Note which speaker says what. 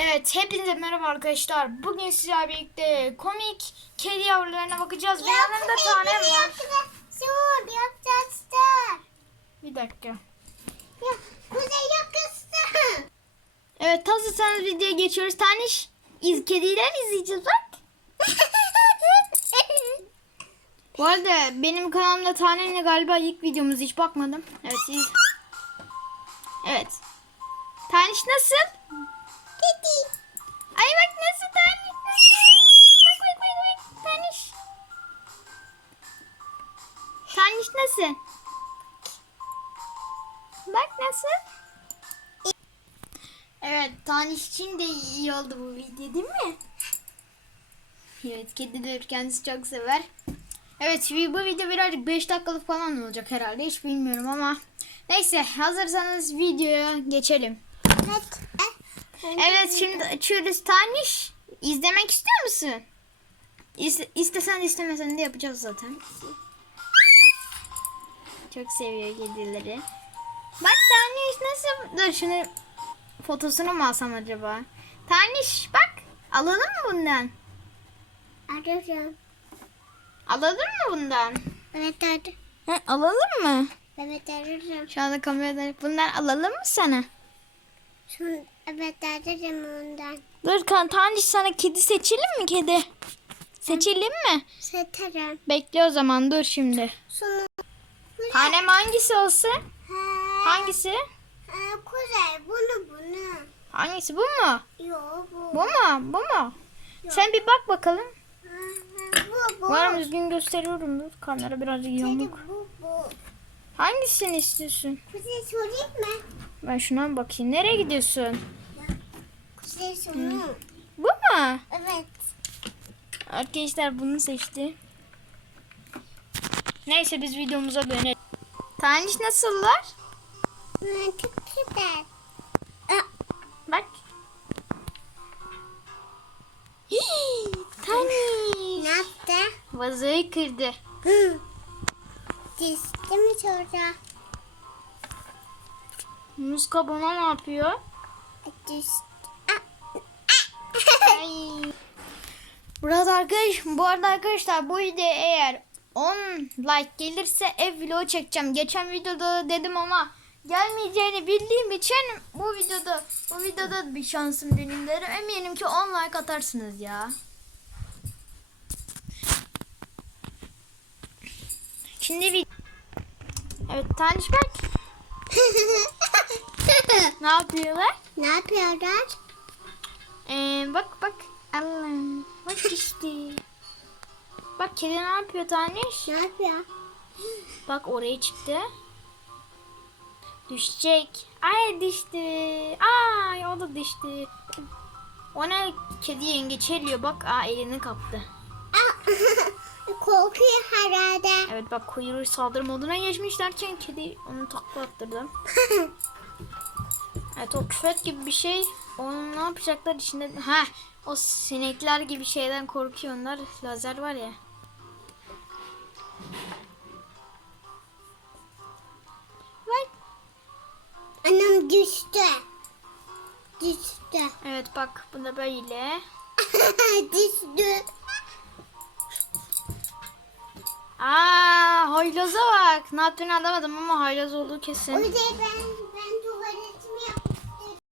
Speaker 1: Evet, hepinize merhaba arkadaşlar. Bugün sizlerle birlikte komik kedi yavrularına bakacağız. Bir yanımda tanem var.
Speaker 2: Şu yapacağız.
Speaker 1: Bir dakika.
Speaker 2: Ya kuzey yakıştı.
Speaker 1: Evet, hazırsanız videoya geçiyoruz. Taniş, iz kediler izleyeceğiz bak. Bu arada benim kanalımda tanemle galiba ilk videomuz hiç bakmadım. Evet, siz... Evet. Taniş nasıl?
Speaker 2: Kedi.
Speaker 1: Ay bak nasıl nasıl? Bak bak bak bak Taniş. Taniş nasıl? Bak nasıl? Evet Taniş için de iyi oldu bu video değil mi? Evet kediler kendisi çok sever. Evet bu video birazcık 5 dakikalık falan olacak herhalde hiç bilmiyorum ama. Neyse hazırsanız videoya geçelim.
Speaker 2: Evet.
Speaker 1: Evet şimdi açıyoruz Taniş. İzlemek istiyor musun? İste, istesen istemesen de yapacağız zaten. Çok seviyor kedileri. Bak Taniş nasıl... Dur şunu fotosunu mu alsam acaba? Taniş bak alalım mı bundan?
Speaker 2: Arıyorum.
Speaker 1: Alalım mı bundan?
Speaker 2: Evet.
Speaker 1: He, alalım mı?
Speaker 2: Evet arıyorum.
Speaker 1: Şu anda kamerada bundan alalım mı sana?
Speaker 2: Evet arıyorum ondan.
Speaker 1: Dur kan Taniş sana kedi seçelim mi kedi? Seçelim mi?
Speaker 2: Seterim.
Speaker 1: Bekle o zaman dur şimdi.
Speaker 2: Şunu.
Speaker 1: Tanem hangisi olsun?
Speaker 2: Ha,
Speaker 1: Hangisi?
Speaker 2: ha, kuzey bunu bunu.
Speaker 1: Hangisi bu mu?
Speaker 2: Yo bu.
Speaker 1: Bu mu? Bu mu? Sen bir bak bakalım.
Speaker 2: Ha, ha, bu bu.
Speaker 1: Var mı düzgün gösteriyorum. Dur kamera birazcık
Speaker 2: Kedi
Speaker 1: yamuk.
Speaker 2: bu bu.
Speaker 1: Hangisini istiyorsun?
Speaker 2: Kuzey sorayım mı?
Speaker 1: Ben şuna bir bakayım. Nereye gidiyorsun?
Speaker 2: Kuzey sorayım.
Speaker 1: Bu mu?
Speaker 2: Evet.
Speaker 1: Arkadaşlar bunu seçti. Neyse biz videomuza dönelim. Taniş nasıllar?
Speaker 2: Ha, Çok güzel.
Speaker 1: Bak. Hii, Taniş.
Speaker 2: Ne yaptı?
Speaker 1: Vazoyu kırdı.
Speaker 2: Disti mi sonra?
Speaker 1: Muz kabuğuna ne yapıyor?
Speaker 2: Disti.
Speaker 1: Ay. Burada arkadaş, bu arada arkadaşlar bu video eğer 10 like gelirse ev vlogu çekeceğim. Geçen videoda da dedim ama gelmeyeceğini bildiğim için bu videoda bu videoda bir şansım deneyim. Eminim ki 10 like atarsınız ya. Şimdi bir Evet Taniş bak. Ne yapıyorlar?
Speaker 2: ne yapıyorlar?
Speaker 1: Ee, bak bak. Allah. Bak işte. Bak kedi ne yapıyor Taniş?
Speaker 2: Ne yapıyor?
Speaker 1: Bak oraya çıktı. Düşecek. Ay düştü. Ay o da düştü. Ona kedi yengeç eliyor. Bak aa elini kaptı.
Speaker 2: Korkuyor herhalde.
Speaker 1: Evet bak kuyruğu saldırı moduna geçmiş derken kedi onu takla attırdı. Evet o küfet gibi bir şey. Onu ne yapacaklar içinde? Ha o sinekler gibi şeyden korkuyor onlar. Lazer var ya. Bak.
Speaker 2: Annem düştü. Düştü.
Speaker 1: Evet bak bu da böyle.
Speaker 2: düştü.
Speaker 1: Aa haylaza bak. Ne yaptığını anlamadım ama haylaz olduğu kesin.
Speaker 2: Kuzey ben